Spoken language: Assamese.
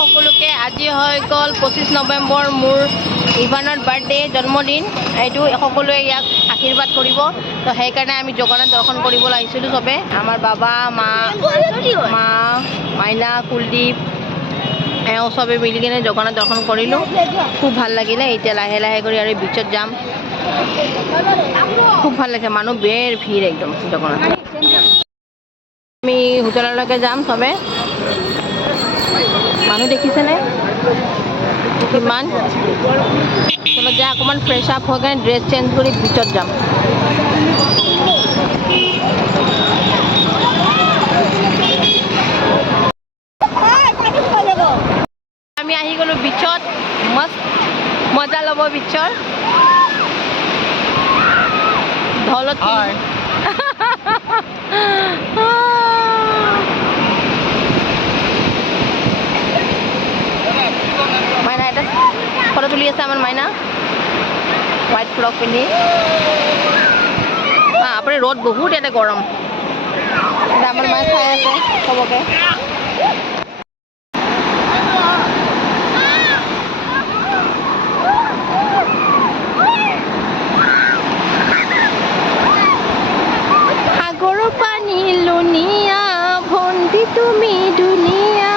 সকলোকে আজি হৈ গ'ল 25 নৱেম্বৰ মোৰ ইভানৰ বাৰ্থডে জন্মদিন। এইটো সকলোৱে ইয়াক আশীৰ্বাদ কৰিব। তো সেইকাৰণে আমি জগন্নাথ দৰ্শন কৰিবলৈ আহিছিলোঁ চবে। আমাৰ বাবা মা মাইনা কুলদীপ এওঁ চবে মিলি কিনে জগন্নাথ দৰ্শন কৰিলোঁ। খুব ভাল লাগিলে। এতিয়া লাহে লাহে কৰি আৰু বিচত যাম। খুব ভাল লাগিছে, মানুহ বেৰ ভিৰ একদম জগন্নাথ। আমি হোটেললৈকে যাম চবে। মানুহ দেখিছেনে কিমান? চলত যাই অকণমান ফ্ৰেছ আপ হৈ কেনে ড্ৰেছ চেঞ্জ কৰি ভিতৰত যাম। আমি আহি গ'লোঁ বিচত। মস্ত মজা ল'ব বিচৰ। ঢলত মাইনা এটা ফটো তুলি আছে আমাৰ মাইনা হোৱাইট ফ্ৰক পিন্ধি। আপুনি ৰ'দ বহুত ইয়াতে গৰম। আমাৰ মায়ে চাই আছে চবকে। সাগৰৰ পানী লুনিয়া ভণ্টি তুমি ধুনীয়া।